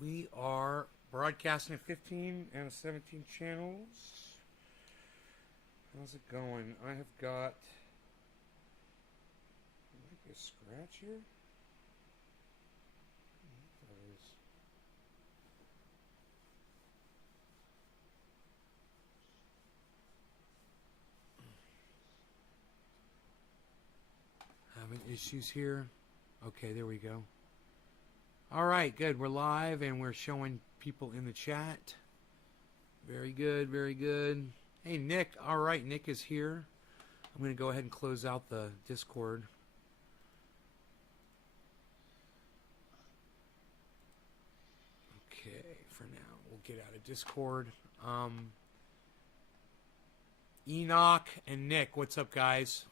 We are broadcasting at 15 and 17 channels. How's it going? I have got a scratch here. There it is. Having issues here. Okay, there we go. All right, good. We're live and we're showing people in the chat. Very good, very good. Hey, Nick. All right, Nick is here. I'm going to go ahead and close out the Discord. Okay, for now, we'll get out of Discord. Enoch and Nick, what's up, guys?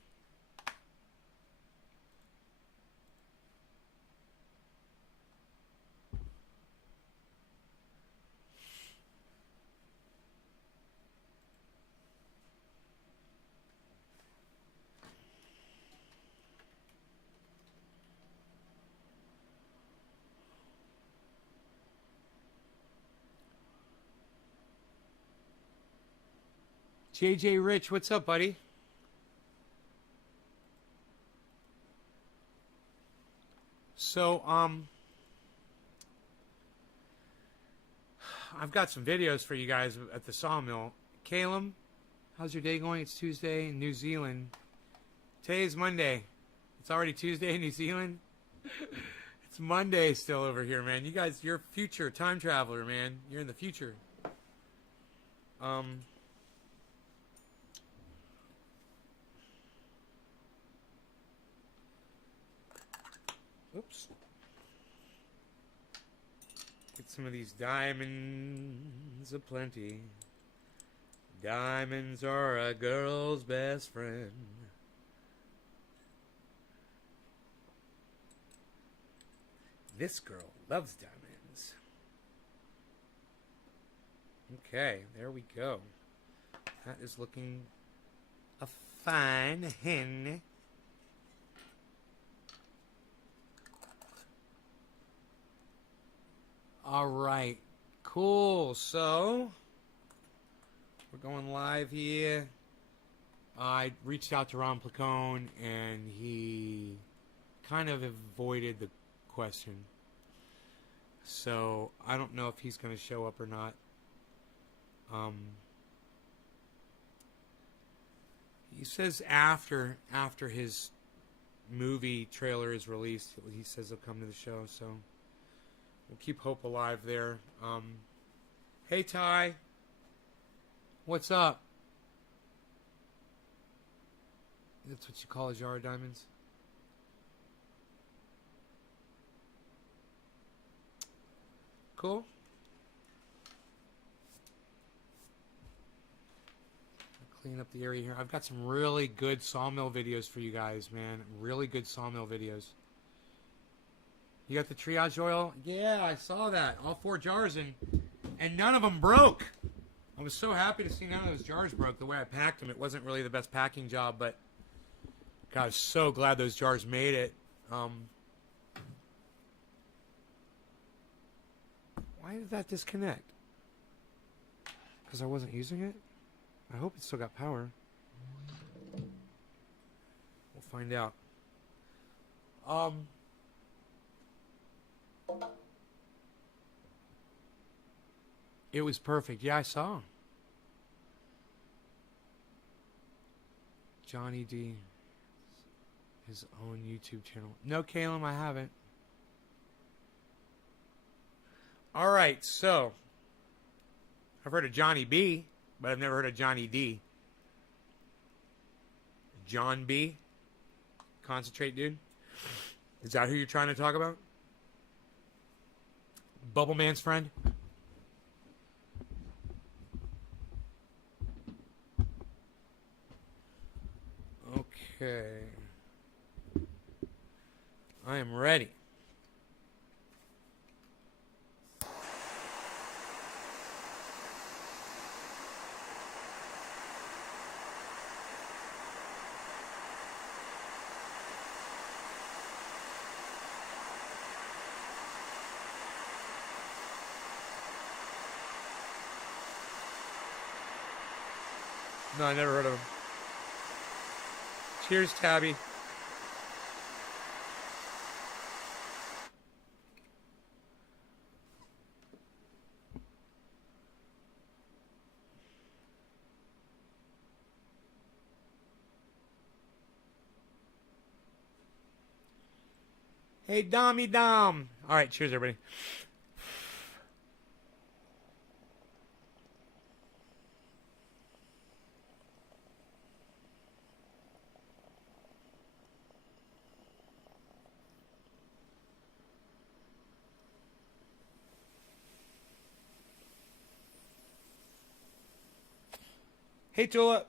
JJ Rich, what's up, buddy? So, I've got some videos for you guys at the sawmill. Caleb, how's your day going? It's Tuesday in New Zealand. Today is Monday. It's already Tuesday in New Zealand. It's Monday still over here, man. You guys, you're future time traveler, man. You're in the future. Oops. Get some of these diamonds aplenty. Diamonds are a girl's best friend. This girl loves diamonds. Okay, there we go. That is looking a fine hen. All right, cool. So we're going live here. I reached out to Ron Placone, and he kind of avoided the question. So I don't know if he's going to show up or not. He says after his movie trailer is released, he says he'll come to the show. So we'll keep hope alive there. Hey, Ty. What's up? That's what you call a jar of diamonds? Cool. Clean up the area here. I've got some really good sawmill videos for you guys, man. Really good sawmill videos. You got the triage oil? Yeah, I saw that. All 4 jars, and none of them broke. I was so happy to see none of those jars broke. The way I packed them, it wasn't really the best packing job, but God, I was so glad those jars made it. Why did that disconnect? Because I wasn't using it? I hope it still got power. We'll find out. It was perfect. Yeah, I saw. Johnny D. His own YouTube channel. No, Caleb, I haven't. All right, so I've heard of Johnny B, but I've never heard of Johnny D. John B. Concentrate, dude. Is that who you're trying to talk about? Bubble Man's friend? Okay. I am ready. No, I never heard of him. Cheers, Tabby. Hey, Dommy Dom. All right, cheers, everybody. Hey, Tula.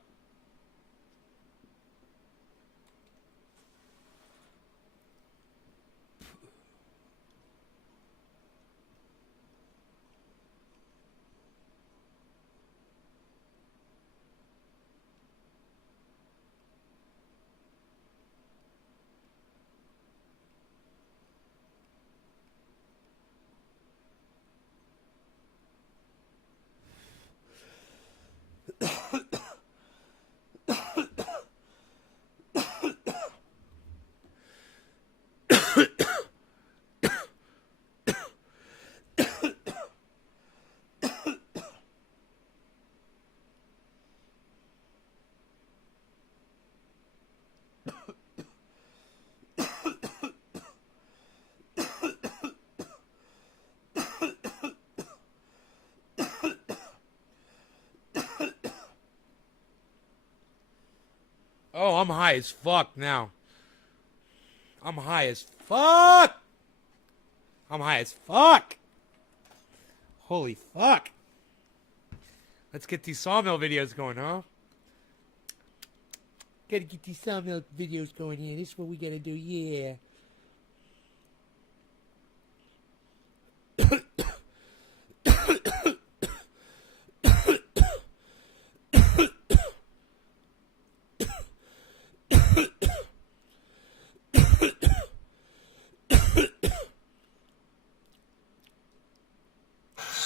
Oh, I'm high as fuck now. I'm high as fuck. I'm high as fuck. Holy fuck. Let's get these sawmill videos going, huh? Gotta get these sawmill videos going here. This is what we gotta do, yeah.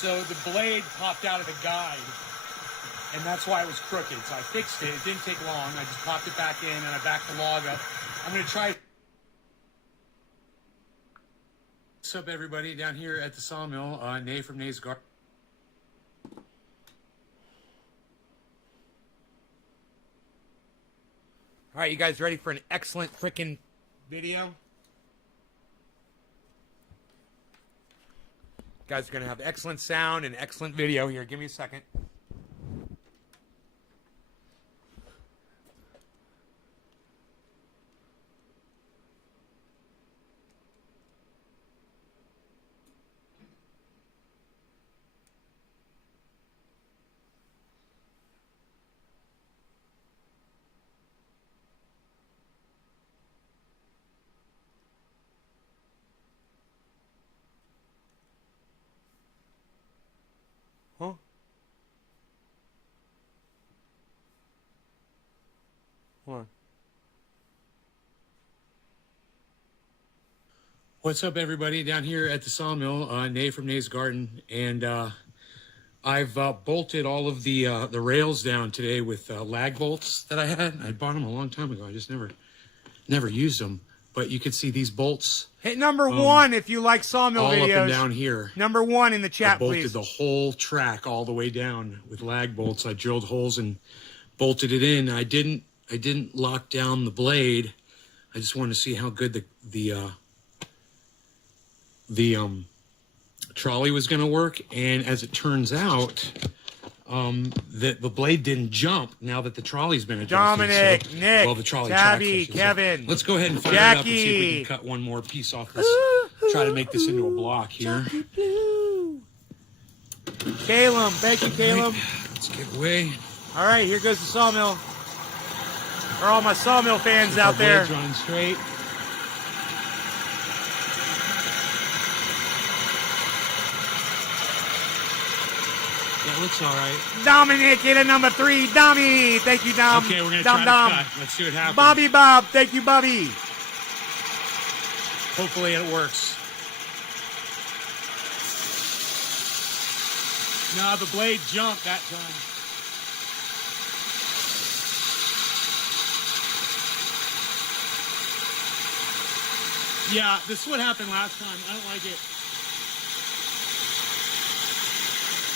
So the blade popped out of the guide, and that's why it was crooked. So I fixed it. It didn't take long. I just popped it back in, and I backed the log up. I'm going to try. What's up, everybody? Down here at the sawmill, Nay from Nay's Garden. All right, you guys ready for an excellent freaking video? You guys are going to have excellent sound and excellent video here. Give me a second. Huh? What? What's up, everybody? Down here at the sawmill, Nay from Nay's Garden, and I've bolted all of the rails down today with lag bolts that I had. I bought them a long time ago. I just never used them. But you can see these bolts. Hit number one if you like sawmill videos. All up and down here. Number one in the chat, please. I bolted the whole track all the way down with lag bolts. I drilled holes and bolted it in. I didn't lock down the blade. I just wanted to see how good the trolley was going to work. And as it turns out, the blade didn't jump now that the trolley's been adjusted. Dominic, so, Nick, well, the trolley Tabby, Kevin, let's go ahead and fire it up and see if we can cut one more piece off this. Try to make this into a block here. Caleb, thank you, Caleb. Let's get away. All right, here goes the sawmill. For all my sawmill fans out there. Running straight. That looks all right. Dominic hit a number 3. Dommy. Thank you, Dom. Okay, we're going to try to cut. Let's see what happens. Bobby Bob. Thank you, Bobby. Hopefully it works. No, the blade jumped that time. Yeah, this is what happened last time. I don't like it.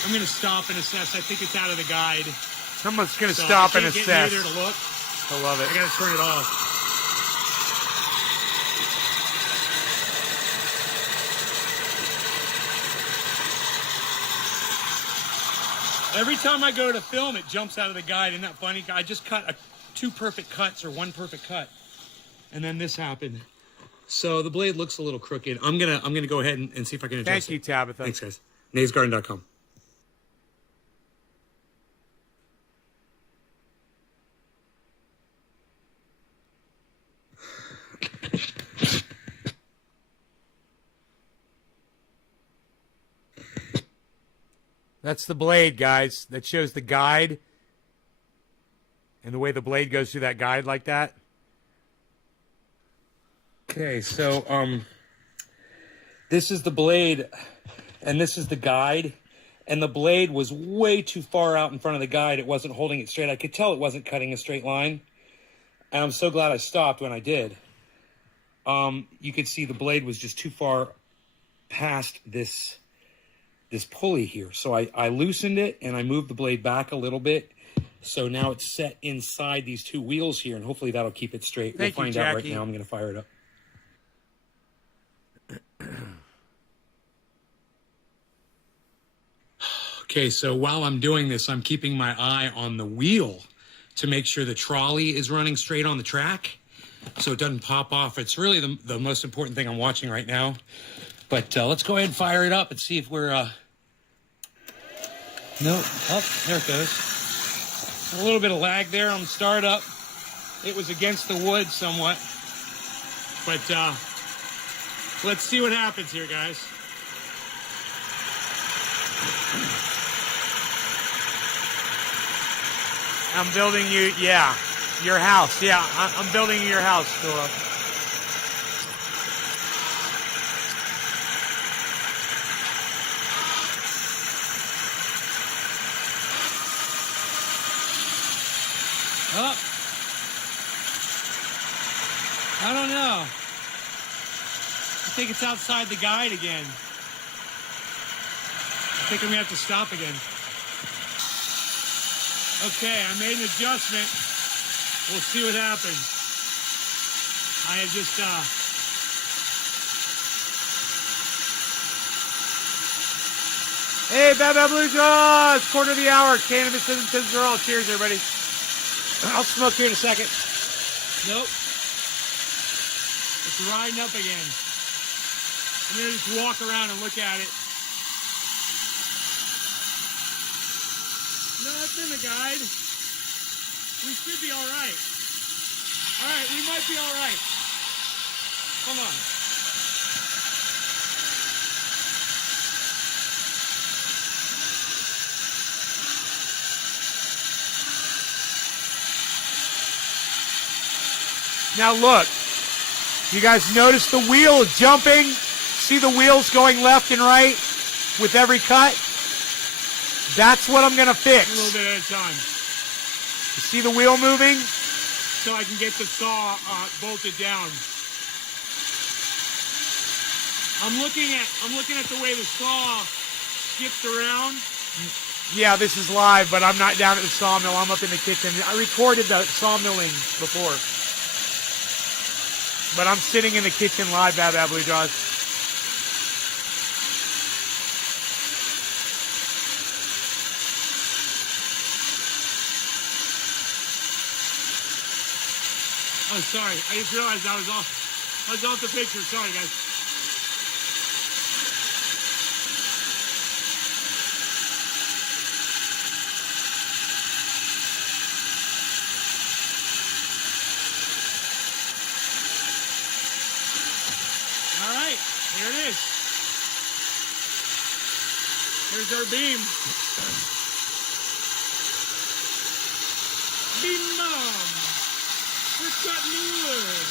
I'm going to stop and assess. I think it's out of the guide. Someone's going to stop and assess. Get near there to look. I love it. I got to turn it off. Every time I go to film, it jumps out of the guide. Isn't that funny? I just cut 2 perfect cuts or 1 perfect cut, and then this happened. So the blade looks a little crooked. I'm gonna go ahead and see if I can adjust it. Thank you, Tabitha. Thanks, guys. NaysGarden.com. That's the blade, guys. That shows the guide and the way the blade goes through that guide like that. Okay, so this is the blade, and this is the guide, and the blade was way too far out in front of the guide. It wasn't holding it straight. I could tell it wasn't cutting a straight line, and I'm so glad I stopped when I did. You could see the blade was just too far past this pulley here. So I loosened it, and I moved the blade back a little bit. So now it's set inside these 2 wheels here, and hopefully that'll keep it straight. We'll find out right now. I'm going to fire it up. Okay, so while I'm doing this, I'm keeping my eye on the wheel to make sure the trolley is running straight on the track so it doesn't pop off. It's really the most important thing I'm watching right now. But let's go ahead and fire it up and see if we're... No, oh, there it goes. A little bit of lag there on the startup. It was against the wood somewhat. But let's see what happens here, guys. I'm building you, yeah, your house. Yeah, I'm building your house, Philip. Oh, I don't know. I think it's outside the guide again. I think I'm gonna have to stop again. Okay, I made an adjustment. We'll see what happens. I had just, Hey, Bad Bad Blue Jaws! Quarter of the hour. Cannabis and Tips are all. Cheers, everybody. I'll smoke here in a second. Nope. It's riding up again. I'm gonna just walk around and look at it. No, it's in the guide. We should be all right. All right, we might be all right. Come on. Now look, you guys notice the wheel jumping? See the wheels going left and right with every cut? That's what I'm going to fix. A little bit at a time. You see the wheel moving? So I can get the saw bolted down. I'm looking at the way the saw skips around. Yeah, this is live, but I'm not down at the sawmill. I'm up in the kitchen. I recorded the sawmilling before. But I'm sitting in the kitchen live, Bad Bad Blue Jaws. Oh, sorry. I just realized I was off the picture. Sorry, guys. All right, here it is. Here's our beam. Beam mom. We're cutting wood.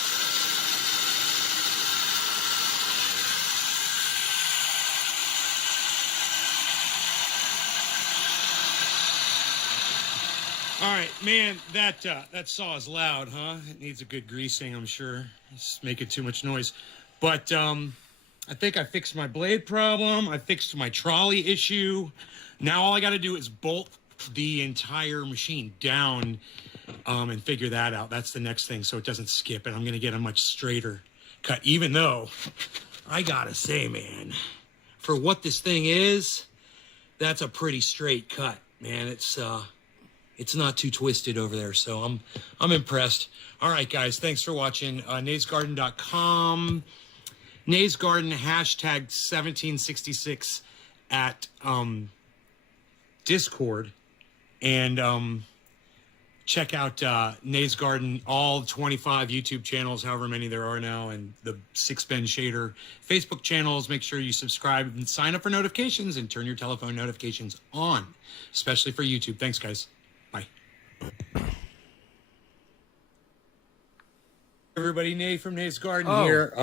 All right, man, that saw is loud, huh? It needs a good greasing, I'm sure. It's making too much noise. But I think I fixed my blade problem. I fixed my trolley issue. Now all I got to do is bolt the entire machine down and figure that out. That's the next thing, so it doesn't skip, and I'm going to get a much straighter cut. Even though, I got to say, man, for what this thing is, that's a pretty straight cut, man. It's not too twisted over there, so I'm impressed. All right, guys, thanks for watching. naysgarden.com. Nays Garden, hashtag 1766 at Discord. And check out Nays Garden, all 25 YouTube channels, however many there are now, and the Six Ben Shader Facebook channels. Make sure you subscribe and sign up for notifications and turn your telephone notifications on, especially for YouTube. Thanks, guys. Bye. Everybody, Nay from Nays Garden here.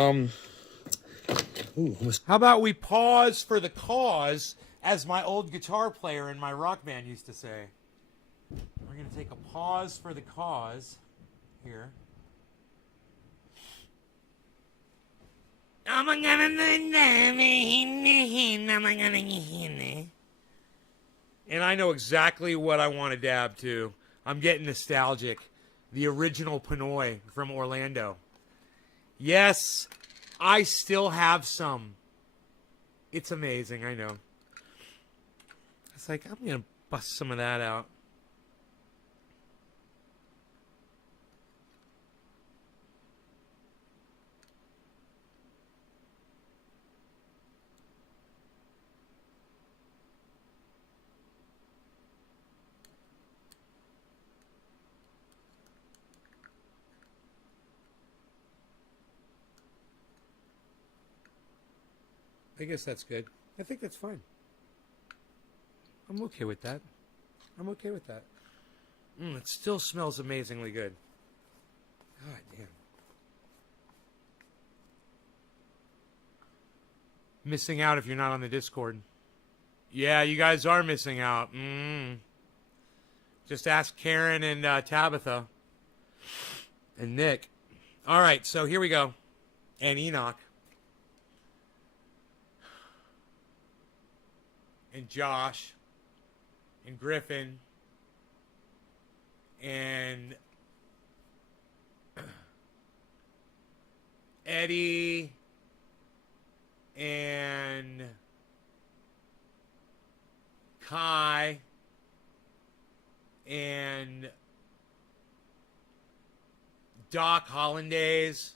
How about we pause for the cause, as my old guitar player in my rock band used to say. We're going to take a pause for the cause here. And I know exactly what I want to dab to. I'm getting nostalgic. The original Pinoy from Orlando. Yes, I still have some. It's amazing, I know. It's like, I'm going to bust some of that out. I guess that's good. I think that's fine. I'm okay with that. I'm okay with that. It still smells amazingly good. God damn. Missing out if you're not on the Discord. Yeah, you guys are missing out. Just ask Karen and Tabitha. And Nick. All right, so here we go. And Enoch. And Josh. And Griffin. And Eddie. And Kai. And Doc Hollandaise.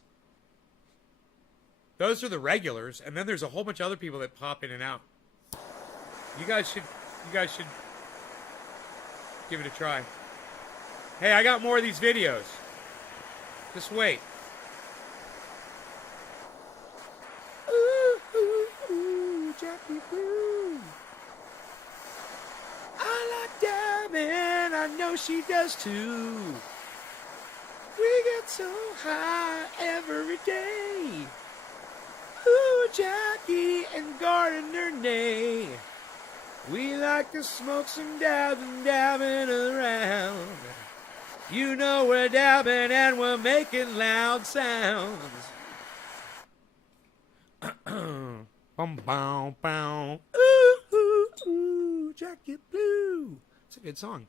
Those are the regulars, and then there's a whole bunch of other people that pop in and out. You guys should give it a try. Hey, I got more of these videos. Just wait. Ooh, ooh, ooh, Jackie Blue. I like dabbing, I know she does too. We get so high every day. Ooh, Jackie and Gardner Nay. We like to smoke some dabs and dabbing around. You know we're dabbing and we're making loud sounds. Bum, bow, bow. Ooh, ooh, ooh, Jackie Blue. It's a good song.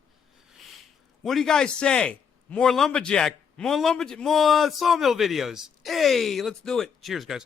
What do you guys say? More lumberjack, more sawmill videos. Hey, let's do it. Cheers, guys.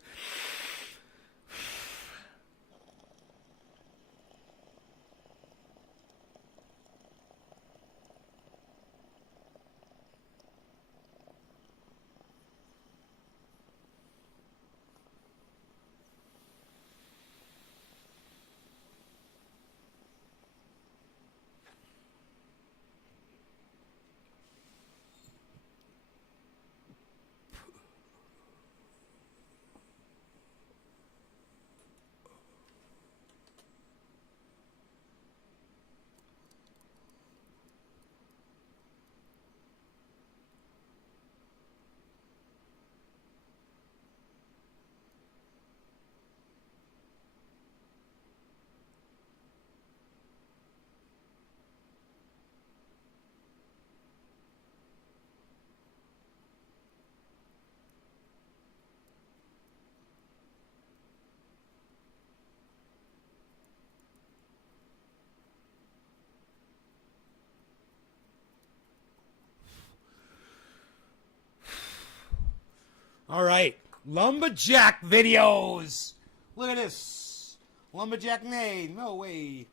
All right, lumberjack videos. Look at this. Lumberjack made. No way.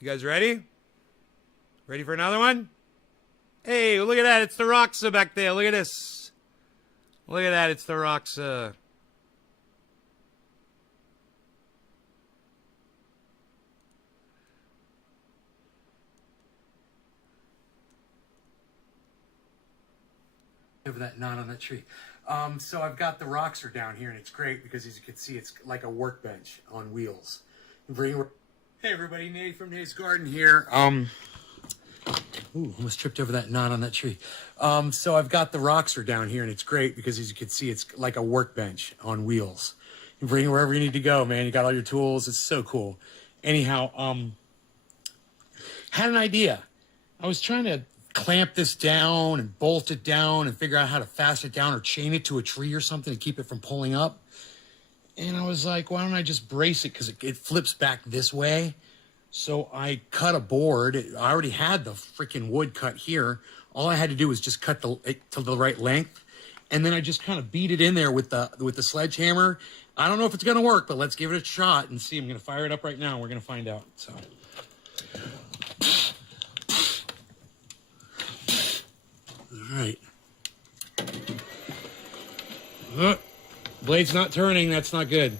You guys ready? Ready for another one? Hey, look at that. It's the Roxa back there. Look at this. Look at that. It's the Roxa. Over that knot on that tree. So I've got the Roxer down here, and it's great because, as you can see, it's like a workbench on wheels. Hey everybody, Nate from Nate's Garden here. Ooh, almost tripped over that knot on that tree. So I've got the Roxer down here, and it's great because, as you can see, it's like a workbench on wheels. You bring it wherever you need to go, man. You got all your tools. It's so cool. Anyhow, had an idea. I was trying to clamp this down and bolt it down and figure out how to fasten it down or chain it to a tree or something to keep it from pulling up. And I was like, why don't I just brace it? Because it flips back this way. So I cut a board. I already had the freaking wood cut here. All I had to do was just cut it to the right length. And then I just kind of beat it in there with the sledgehammer. I don't know if it's going to work, but let's give it a shot and see. I'm going to fire it up right now. We're going to find out. So. All right. Blade's not turning. That's not good.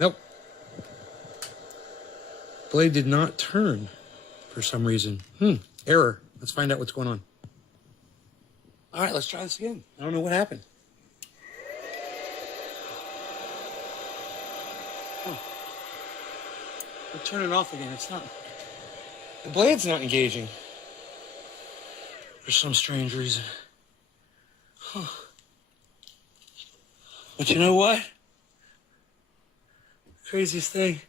Nope. Blade did not turn for some reason. Error. Let's find out what's going on. All right, let's try this again. I don't know what happened. We'll turn it off again. It's not. The blade's not engaging. For some strange reason. Huh. But you know what? Craziest thing.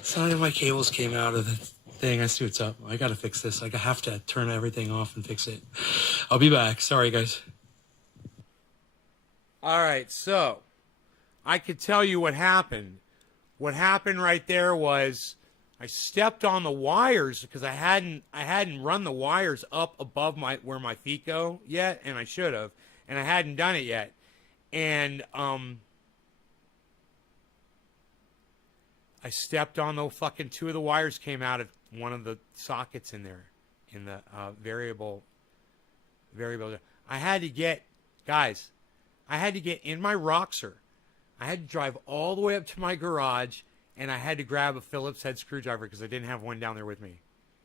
Some of my cables came out of the thing. I see what's up. I gotta fix this. I have to turn everything off and fix it. I'll be back. Sorry, guys. All right, so I could tell you what happened. What happened right there was I stepped on the wires because I hadn't run the wires up above where my feet go yet, and I should have, and I hadn't done it yet. And I stepped on the fucking two of the wires came out of one of the sockets in there in the variable. I had to get in my Roxer. I had to drive all the way up to my garage, and I had to grab a Phillips head screwdriver because I didn't have one down there with me.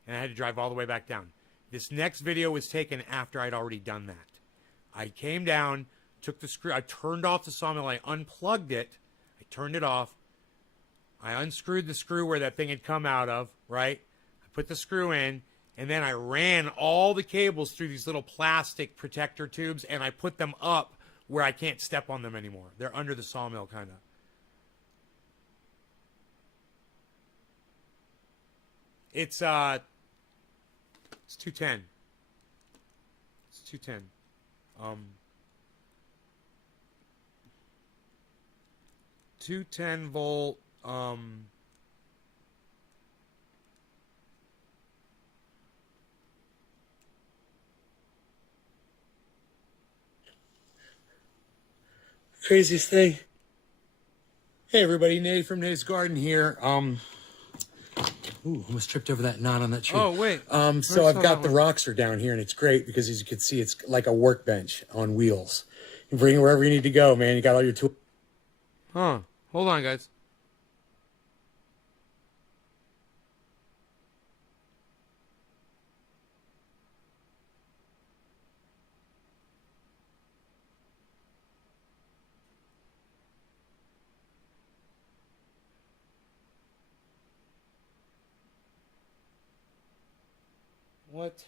And I had to drive all the way back down. This next video was taken after I'd already done that. I came down, took the screw, I turned off the sawmill, I unplugged it, I turned it off, I unscrewed the screw where that thing had come out of, right? I put the screw in, and then I ran all the cables through these little plastic protector tubes, and I put them up where I can't step on them anymore. They're under the sawmill, kind of. It's 210. It's 210. 210 volt. Craziest thing. Hey everybody, Nate from Nate's Garden here. Ooh, almost tripped over that knot on that tree. Oh, wait. So I've got the Roxer down here, and it's great because, as you can see, it's like a workbench on wheels. You bring it wherever you need to go, man. You got all your tools. Huh. Hold on, guys. What?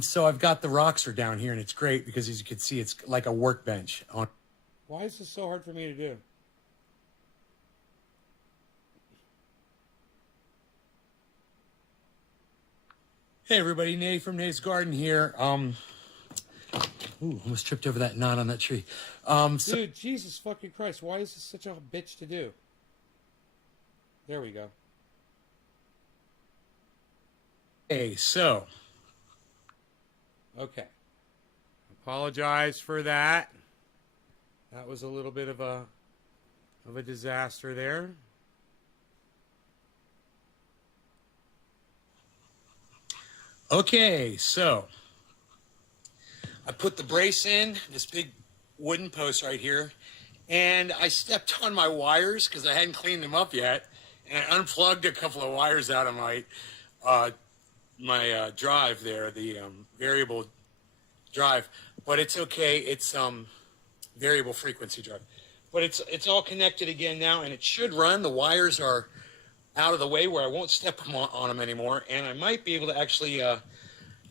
So I've got the Roxer down here, and it's great because, as you can see, it's like a workbench on. Why is this so hard for me to do? Hey everybody, Nate from Nate's Garden here. Ooh, almost tripped over that knot on that tree. Dude, Jesus fucking Christ, why is this such a bitch to do? There we go. Hey, so. Okay. Apologize for that. That was a little bit of a disaster there. Okay, so I put the brace in, this big wooden post right here, and I stepped on my wires because I hadn't cleaned them up yet, and I unplugged a couple of wires out of my drive there, the variable drive. But it's okay, it's variable frequency drive. But it's all connected again now, and it should run. The wires are out of the way where I won't step on them anymore, and I might be able to actually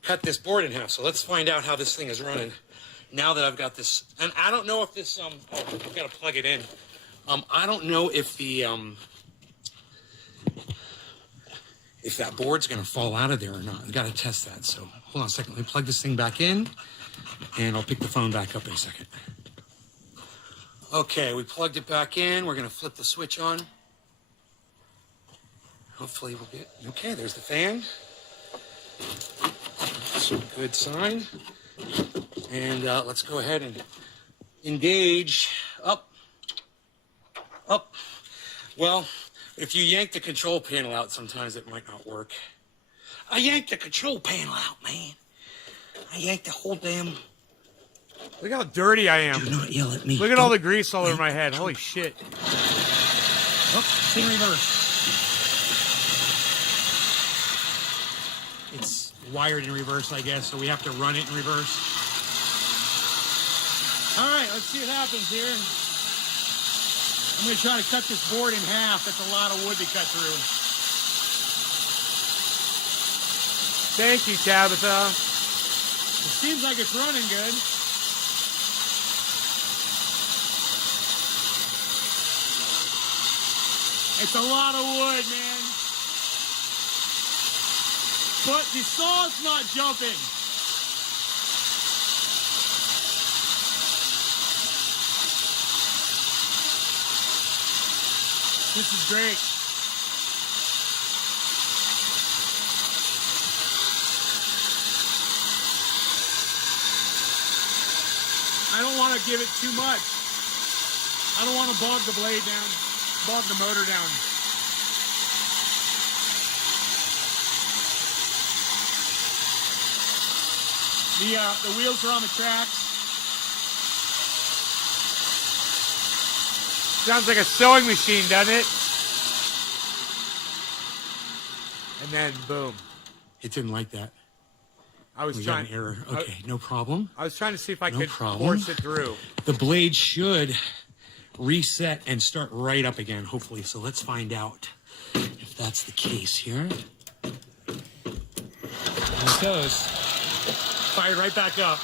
cut this board in half. So let's find out how this thing is running now that I've got this. And I don't know if this, I've got to plug it in. I don't know if if that board's going to fall out of there or not. I've got to test that. So hold on a second. Let me plug this thing back in, and I'll pick the phone back up in a second. Okay, we plugged it back in. We're going to flip the switch on. Hopefully we'll get, okay, there's the fan. That's a good sign. And let's go ahead and engage. Up. Well, if you yank the control panel out, sometimes it might not work. I yanked the control panel out, man. I yanked the whole damn... Look how dirty I am. Do not yell at me. Look at all the grease all over my head. Holy shit. Oh, it's in reverse. It's wired in reverse, I guess, so we have to run it in reverse. All right, let's see what happens here. I'm going to try to cut this board in half. That's a lot of wood to cut through. Thank you, Tabitha. It seems like it's running good. It's a lot of wood, man. But the saw's not jumping. This is great. I don't want to give it too much. I don't want to bog the blade down, bog the motor down. The wheels are on the tracks. Sounds like a sewing machine, doesn't it? And then boom. It didn't like that. I was We got trying. an error. Okay, no problem. I was trying to see if I No could problem. force it through. The blade should reset and start right up again, hopefully. So let's find out if that's the case here. There it goes. Fired right back up.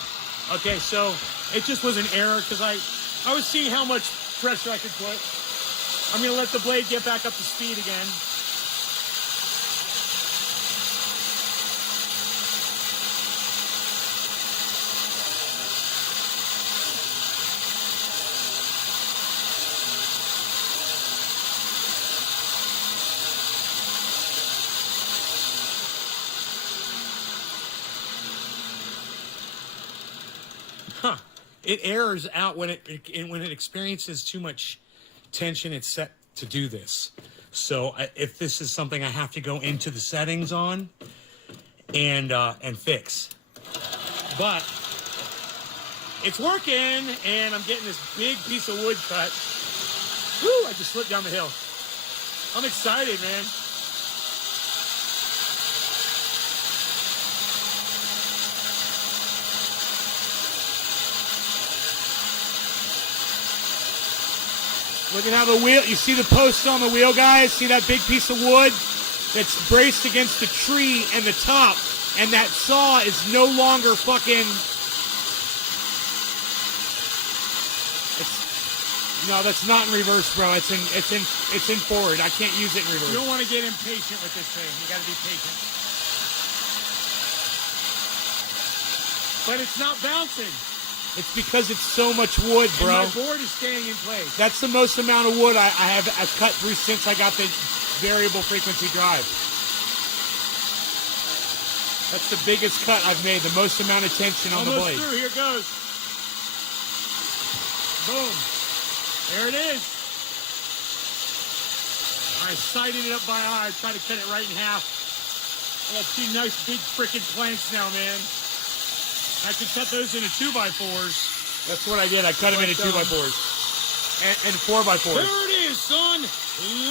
Okay, so it just was an error because I was seeing how much pressure I could put. I'm going to let the blade get back up to speed again. It errors out when it experiences too much tension. It's set to do this. So if this is something I have to go into the settings on and fix, but it's working, and I'm getting this big piece of wood cut. Woo! I just slipped down the hill. I'm excited, man. Look at how the wheel, you see the posts on the wheel, guys? See that big piece of wood that's braced against the tree and the top? And that saw is no longer fucking... No, that's not in reverse, bro. It's in forward. I can't use it in reverse. You don't want to get impatient with this thing. You got to be patient. But it's not bouncing. It's because it's so much wood, bro. And my board is staying in place. That's the most amount of wood I've cut through since I got the variable frequency drive. That's the biggest cut I've made, the most amount of tension on the blade. Almost through. Here it goes. Boom. There it is. I sighted it up by eye. I tried to cut it right in half. I got two nice big frickin' planks now, man. I could cut those into 2x4s. That's what I did. I cut them into 2x4s and 4x4s. There it is, son.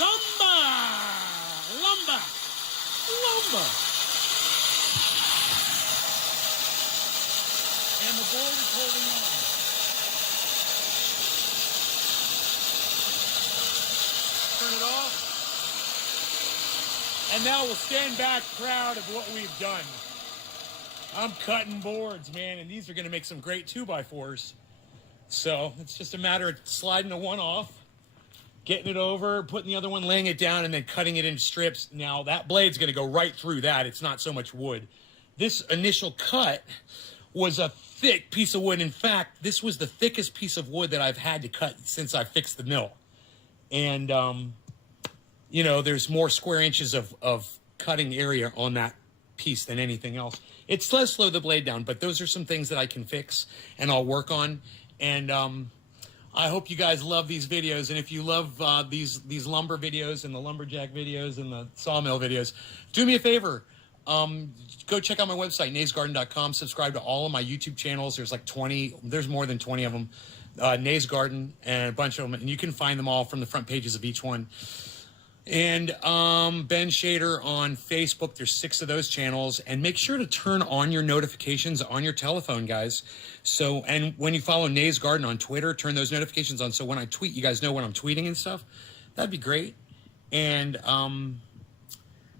Lumber. Lumber. Lumber. And the board is holding on. Turn it off. And now we'll stand back proud of what we've done. I'm cutting boards, man, and these are going to make some great 2x4s. So it's just a matter of sliding the one off, getting it over, putting the other one, laying it down, and then cutting it into strips. Now, that blade's going to go right through that. It's not so much wood. This initial cut was a thick piece of wood. In fact, this was the thickest piece of wood that I've had to cut since I fixed the mill. And, you know, there's more square inches of cutting area on that piece than anything else. It does slow the blade down, but those are some things that I can fix and I'll work on. And I hope you guys love these videos. And if you love these lumber videos and the lumberjack videos and the sawmill videos, do me a favor. Go check out my website, naysgarden.com. Subscribe to all of my YouTube channels. There's like 20. There's more than 20 of them. Nays Garden and a bunch of them. And you can find them all from the front pages of each one. And Ben Shader on Facebook. There's 6 of those channels. And make sure to turn on your notifications on your telephone, guys. So, and when you follow Nays Garden on Twitter, turn those notifications on. So when I tweet, you guys know when I'm tweeting and stuff. That'd be great. And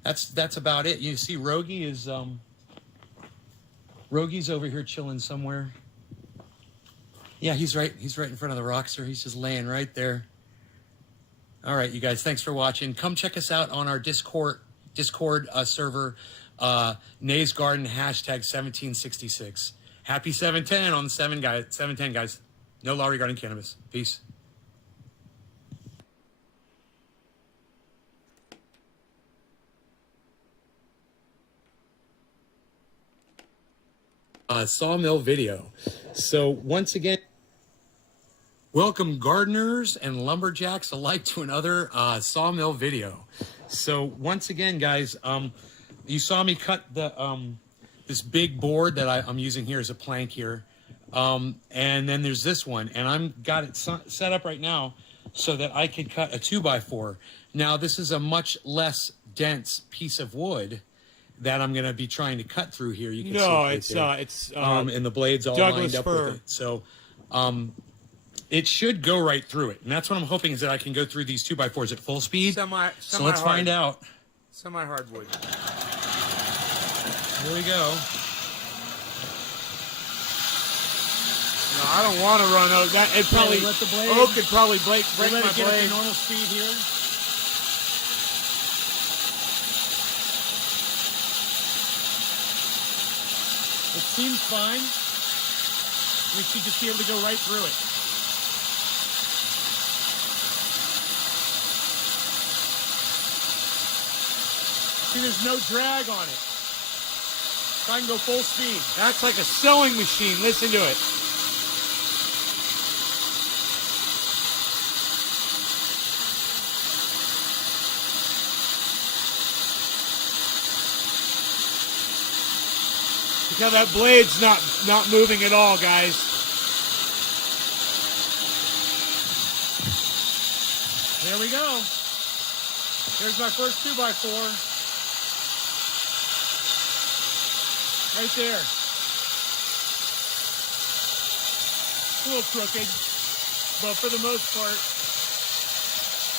that's about it. You see Rogie is Rogie's over here chilling somewhere. Yeah, he's right in front of the Rockster. He's just laying right there. All right, you guys, thanks for watching. Come check us out on our Discord server, Nays Garden, #1766. Happy 710 on the 710, guys. No law regarding cannabis. Peace. Sawmill video. So once again, welcome gardeners and lumberjacks alike to another sawmill video. So once again, guys, you saw me cut the this big board that I'm using here as a plank here, and then there's this one, and I'm got it set up right now so that I can cut a 2x4. Now this is a much less dense piece of wood that I'm going to be trying to cut through here. You can see it's and the blade's all Douglas lined up fir. with it. So it should go right through it. And that's what I'm hoping, is that I can go through these 2x4s at full speed. So let's find out. Semi-hardwood. Here we go. No, I don't want to run oak. That it probably let the blade- oak could probably break Let my it get up to blade. normal speed here. It seems fine. We should just be able to go right through it. See, there's no drag on it. So I can go full speed. That's like a sewing machine. Listen to it. Look how that blade's not moving at all, guys. There we go. There's my first 2x4. Right there. It's a little crooked, but for the most part,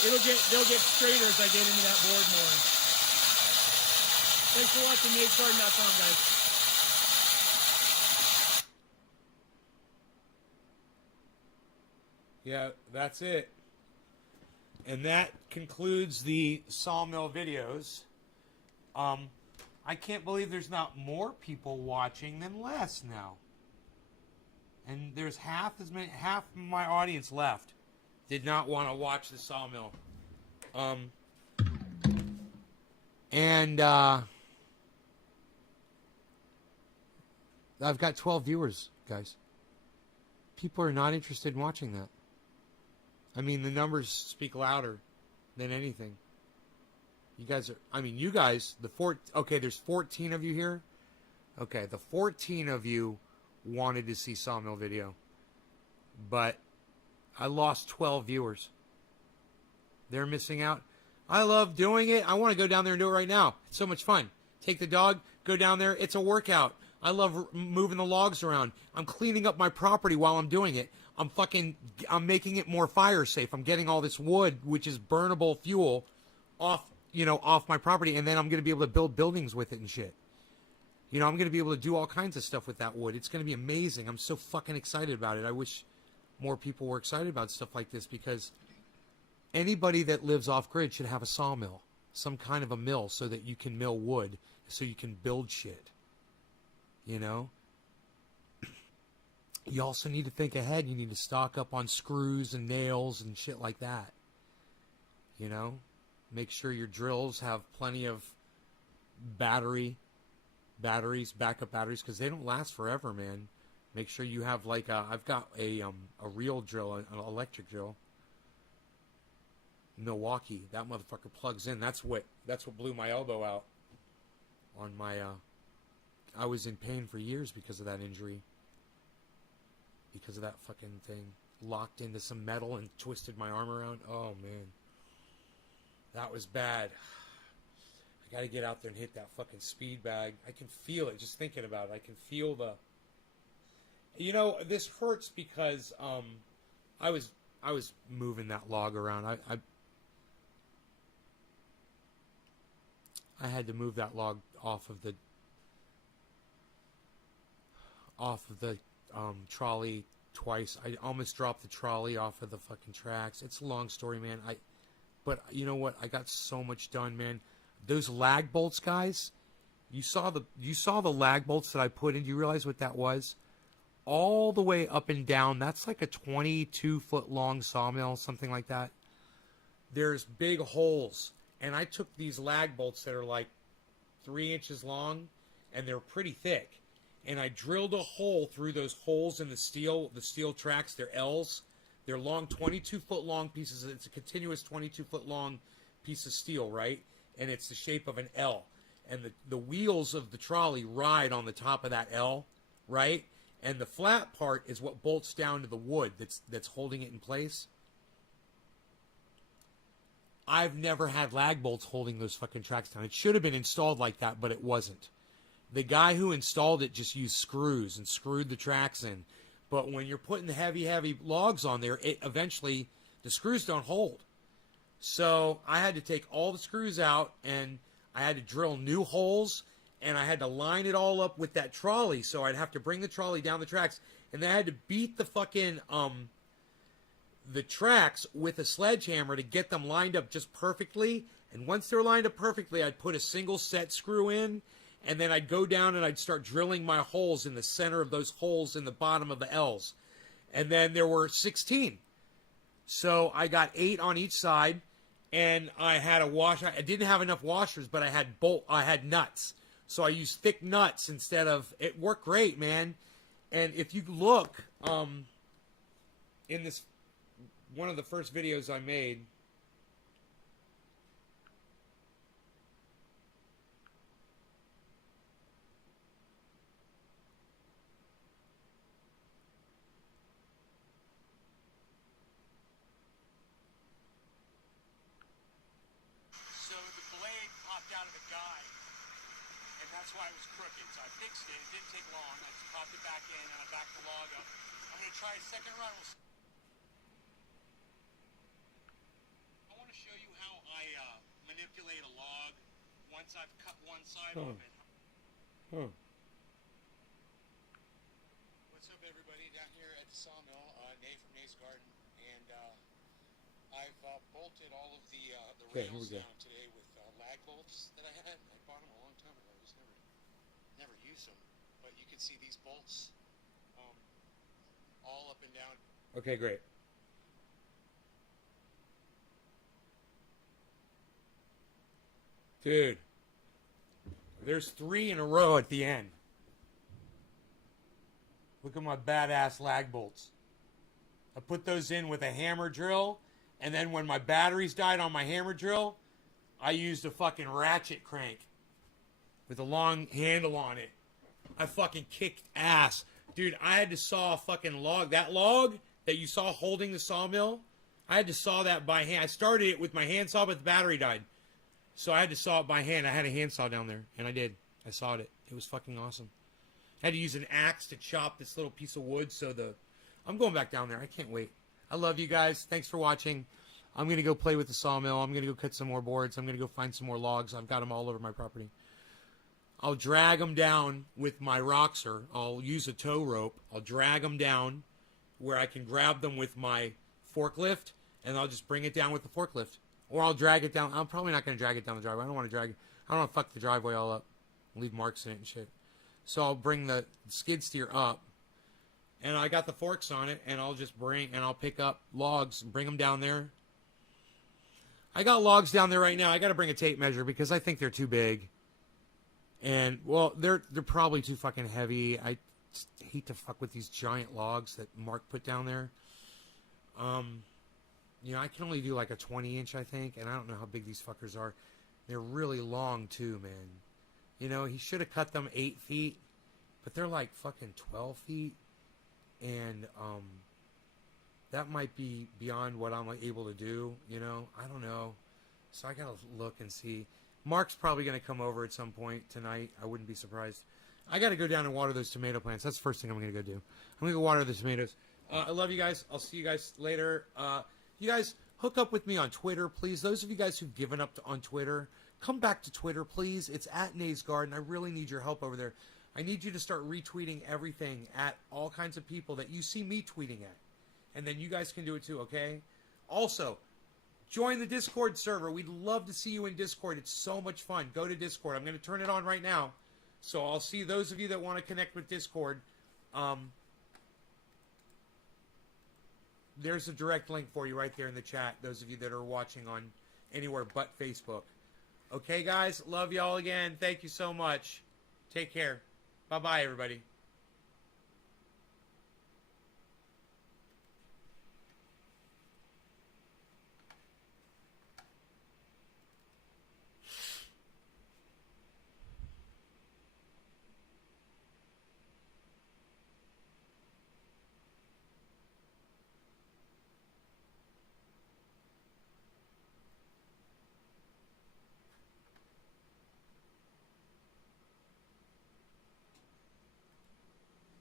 they'll get straighter as I get into that board more. Thanks for watching NaysGarden.com, guys. Yeah, that's it. And that concludes the sawmill videos. I can't believe there's not more people watching than less now. And there's half my audience left did not want to watch the sawmill. And I've got 12 viewers, guys. People are not interested in watching that. I mean, the numbers speak louder than anything. You guys are, okay, there's 14 of you here. Okay, the 14 of you wanted to see Sawmill video. But I lost 12 viewers. They're missing out. I love doing it. I want to go down there and do it right now. It's so much fun. Take the dog, go down there. It's a workout. I love moving the logs around. I'm cleaning up my property while I'm doing it. I'm making it more fire safe. I'm getting all this wood, which is burnable fuel, off my property, and then I'm going to be able to build buildings with it and shit. I'm going to be able to do all kinds of stuff with that wood. It's going to be amazing. I'm so fucking excited about it. I wish more people were excited about stuff like this, because anybody that lives off grid should have a sawmill, some kind of a mill, so that you can mill wood, so you can build shit. You also need to think ahead. You need to stock up on screws and nails and shit like that. Make sure your drills have plenty of backup batteries, because they don't last forever, man. Make sure you have I've got a real drill, an electric drill. Milwaukee, that motherfucker plugs in. That's what blew my elbow out on my I was in pain for years because of that injury. Because of that fucking thing. Locked into some metal and twisted my arm around. Oh, man. That was bad. I gotta get out there and hit that fucking speed bag. I can feel it just thinking about it. I can feel the... this hurts because I was moving that log around. I had to move that log off of the trolley twice. I almost dropped the trolley off of the fucking tracks. It's a long story, man. But you know what? I got so much done, man. Those lag bolts, guys. You saw the lag bolts that I put in. Do you realize what that was? All the way up and down. That's like a 22-foot long sawmill, something like that. There's big holes, and I took these lag bolts that are like 3 inches long, and they're pretty thick. And I drilled a hole through those holes in the steel tracks. They're L's. They're long, 22-foot long pieces. It's a continuous 22-foot long piece of steel, right? And it's the shape of an L. And the wheels of the trolley ride on the top of that L, right? And the flat part is what bolts down to the wood that's holding it in place. I've never had lag bolts holding those fucking tracks down. It should have been installed like that, but it wasn't. The guy who installed it just used screws and screwed the tracks in. But when you're putting the heavy logs on there, the screws don't hold. So I had to take all the screws out, and I had to drill new holes, and I had to line it all up with that trolley. So I'd have to bring the trolley down the tracks, and then I had to beat the fucking the tracks with a sledgehammer to get them lined up just perfectly. And once they're lined up perfectly, I'd put a single set screw in. And then I'd go down and I'd start drilling my holes in the center of those holes in the bottom of the L's. And then there were 16. So I got 8 on each side, and I had a wash. I didn't have enough washers, but I had nuts. So I used thick nuts instead of... It worked great, man. And if you look in this... One of the first videos I made... out of the guide, and that's why it was crooked. So I fixed it. It didn't take long. I just popped it back in, and I backed the log up. I'm going to try a second run. I want to show you how I manipulate a log once I've cut one side off it. What's up, everybody? Down here at the sawmill, Nate from Nate's Garden, and I've bolted all of the rails down today with lag bolts that I had. I bought them a long time ago. I just never used them. But you can see these bolts. all up and down. Okay, great. Dude, there's 3 in a row at the end. Look at my badass lag bolts. I put those in with a hammer drill, and then when my batteries died on my hammer drill, I used a fucking ratchet crank with a long handle on it. I fucking kicked ass. Dude, I had to saw a fucking log. That log that you saw holding the sawmill, I had to saw that by hand. I started it with my handsaw, but the battery died. So I had to saw it by hand. I had a handsaw down there, and I did. I sawed it. It was fucking awesome. I had to use an axe to chop this little piece of wood so the... I'm going back down there. I can't wait. I love you guys. Thanks for watching. I'm going to go play with the sawmill. I'm going to go cut some more boards. I'm going to go find some more logs. I've got them all over my property. I'll drag them down with my Roxer. I'll use a tow rope. I'll drag them down where I can grab them with my forklift, and I'll just bring it down with the forklift. Or I'll drag it down. I'm probably not going to drag it down the driveway. I don't want to drag it. I don't want to fuck the driveway all up. Leave marks in it and shit. So I'll bring the skid steer up, and I got the forks on it, and I'll just I'll pick up logs and bring them down there. I got logs down there right now. I got to bring a tape measure because I think they're too big. And, well, they're probably too fucking heavy. I just hate to fuck with these giant logs that Mark put down there. You know, I can only do like a 20-inch, I think, and I don't know how big these fuckers are. They're really long, too, man. You know, he should have cut them 8 feet, but they're like fucking 12 feet. And, that might be beyond what I'm able to do, you know? I don't know. So I gotta look and see. Mark's probably gonna come over at some point tonight. I wouldn't be surprised. I gotta go down and water those tomato plants. That's the first thing I'm gonna go do. I'm gonna go water the tomatoes. I love you guys. I'll see you guys later. You guys, hook up with me on Twitter, please. Those of you guys who've given up on Twitter, come back to Twitter, please. It's at Nays Garden. I really need your help over there. I need you to start retweeting everything at all kinds of people that you see me tweeting at. And then you guys can do it too, okay? Also, join the Discord server. We'd love to see you in Discord. It's so much fun. Go to Discord. I'm going to turn it on right now. So I'll see those of you that want to connect with Discord. There's a direct link for you right there in the chat. Those of you that are watching on anywhere but Facebook. Okay, guys? Love y'all again. Thank you so much. Take care. Bye-bye, everybody.